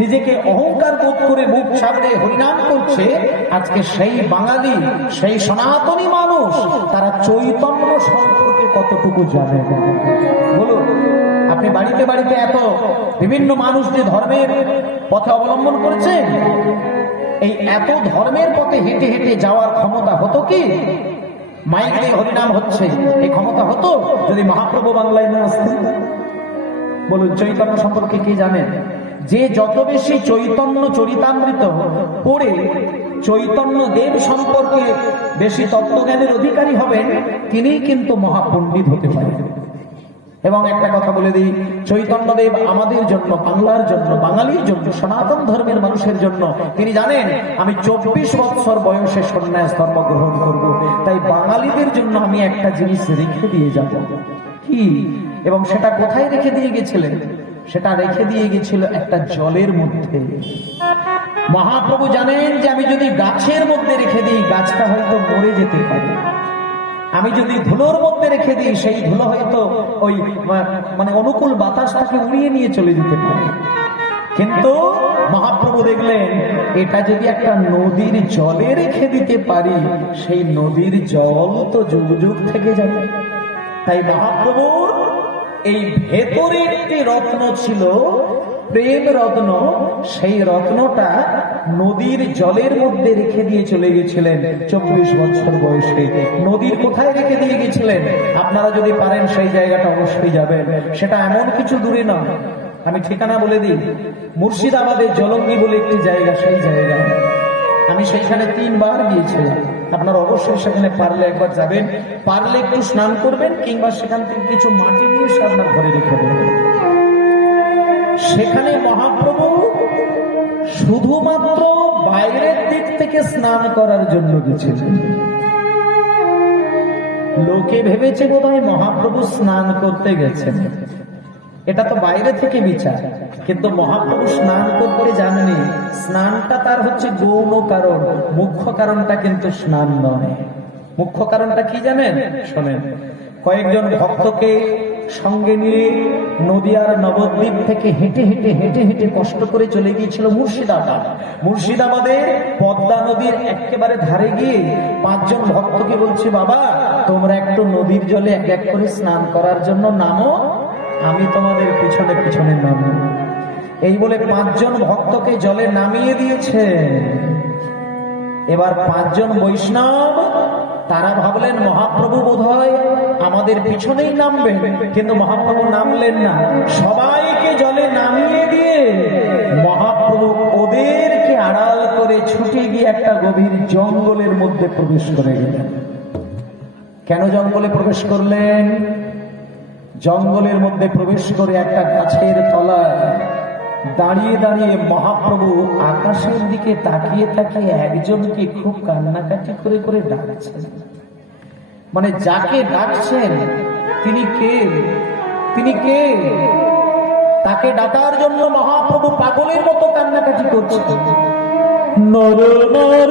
নিজেকে অহংকার বোধ করে মুখ সামনে হরিনাম করছে, আজকে সেই বাঙালি, সেই সনাতনী মানুষ, তারা চৈতন্য সম্পর্কে কতটুকু জানে? বলুন, আপনি বাড়িতে বাড়িতে এত বিভিন্ন মানুষ যে ধর্মের পথে অবলম্বন করেছেন, এই এত ধর্মের পথে হেঁটে হেঁটে যাওয়ার ক্ষমতা হতো কি? মাইক হরিনাম হচ্ছে, এই ক্ষমতা হতো যদি মহাপ্রভু বাংলায় না আসতেন? বলুন, চৈতন্য সম্পর্কে কি জানেন? যে যত বেশি চৈতন্য চরিতামৃত পড়ে, চৈতন্য দেব সম্পর্কে বেশি তত্ত্বজ্ঞানের অধিকারী হবেন, তিনিই কিন্তু মহাপণ্ডিত হতে পারেন। এবং একটা কথা বলে দিই চৈতন্যদেব আমাদের জন্য, বাংলার জন্য, বাঙালির জন্য, সনাতন ধর্মের মানুষের জন্য, তিনি জানেন, আমি চব্বিশ বৎসর বয়সে সন্ন্যাস ধর্ম গ্রহণ করব, তাই বাঙালিদের জন্য আমি একটা জিনিস রেখে দিয়ে যাব। কি? এবং সেটা কোথায় রেখে দিয়ে গেছিলেন? সেটা রেখে দিয়ে গেছিল একটা জলের মধ্যে। মহাপ্রভু জানেন যে আমি যদি গাছের মধ্যে রেখে দিই, গাছটা হয়তো মরে যেতে পারে। আমি যদি ধুলোর মধ্যে রেখে দিই, সেই ধুলো হয়তো ওই মানে অনুকূল বাতাসটাকে উড়িয়ে নিয়ে চলে যেতে পারে। কিন্তু মহাপ্রভু দেখলেন, এটা যদি একটা নদীর জলে রেখে দিতে পারি, সেই নদীর জল তো যুগ যুগ থেকে যাবে। তাই মহাপ্রভুর এই ভেতরে একটি রত্ন ছিল, প্রেম রত্ন। সেই রত্নটা নদীর জলের মধ্যে রেখে দিয়ে চলে গেছিলেন চব্বিশ বছর বয়সে। নদীর কোথায় রেখে দিয়ে গেছিলেন? আপনারা যদি পারেন সেই জায়গাটা অবশ্যই যাবেন। সেটা এমন কিছু দূরে নয় আমি ঠিকানা বলে দিই, মুর্শিদাবাদের জলঙ্গি বলে একটি জায়গা, সেই জায়গা। আমি সেইখানে তিনবার গিয়েছিলাম। আপনারা অবশ্যই সেখানে পারলে একবার যাবেন, পারলে একটু স্নান করবেন কিংবা সেখান থেকে কিছু মাটি নিয়ে এসে আপনার ঘরে রেখে দেবেন। সেখানে মহাপ্রভু শুধুমাত্র বাইরের দিক থেকে স্নান করার জন্য গেছিলেন। লোকে ভেবেছে বোধহয় মহাপ্রভু স্নান করতে গেছেন। এটা তো বাইরে থেকে বিচার। কিন্তু মহাপুরুষ স্নান করতে জানেনি স্নানটা তার হচ্ছে গৌণ কারণ। মুখ্য কারণটা কিন্তু স্নান নয়। মুখ্য কারণটা কি জানেন? শোনেন। কয়েকজন ভক্তকে সঙ্গে নিয়ে নদিয়ার নবদ্বীপ থেকে হেঁটে হেঁটে হেঁটে হেঁটে কষ্ট করে চলে গিয়েছিল মুর্শিদাবাদ। মুর্শিদাবাদের পদ্মা নদীর একেবারে ধারে গিয়ে পাঁচজন ভক্তকে বলছে, বাবা, তোমরা একটু নদীর জলে এক এক করে স্নান করার জন্য নামো। আমি তোমাদের পিছনে পিছনে নামব। এই বলে পাঁচজন ভক্তকে জলে নামিয়ে দিয়েছে। এবার পাঁচজন বৈষ্ণব, তারা ভাবলেন, মহাপ্রভু বোধ আমাদের পিছনেই নামবেন। কিন্তু মহাপ্রভু নামলেন না। সবাইকে জলে নামিয়ে দিয়ে মহাপ্রভু ওদেরকে আড়াল করে ছুটে গিয়ে একটা গভীর জঙ্গলের মধ্যে প্রবেশ করে গেলেন। কেন জঙ্গলে প্রবেশ করলেন? জঙ্গলের মধ্যে প্রবেশ করে একটা গাছের তলায় দাঁড়িয়ে দাঁড়িয়ে মহাপ্রভু আকাশের দিকে তাকিয়ে তাকিয়ে একজনকে খুব কান্নাকাটি করে করে ডাকছেন মানে যাকে ডাকছেন তিনি কে তিনি কে তাকে ডাকার জন্য মহাপ্রভু পাগলের মতো কান্নাকাটি করছেন নর নর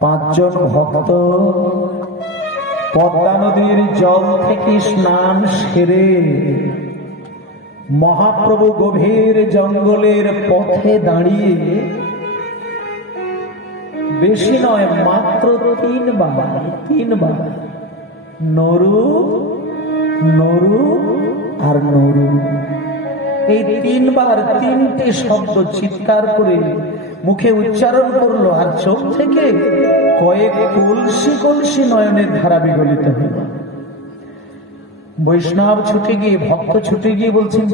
পাঁচজন ভক্ত পদ্মা নদীর জল থেকে স্নান সেরে মহাপ্রভু গভীর জঙ্গলের পথে দাঁড়িয়ে বেশি নয়, মাত্র তিনবার তিনবার। নরু নরু আর নরু। এই তিনবার তিনটে শব্দ চিৎকার করে মুখে উচ্চারণ করল, আর চোখ থেকে কয়েক কলসি কলসি নয়নের ধারা বিগলিত হলো। বৈষ্ণব ছুটে গিয়ে, ভক্ত ছুটে গিয়ে বলছেন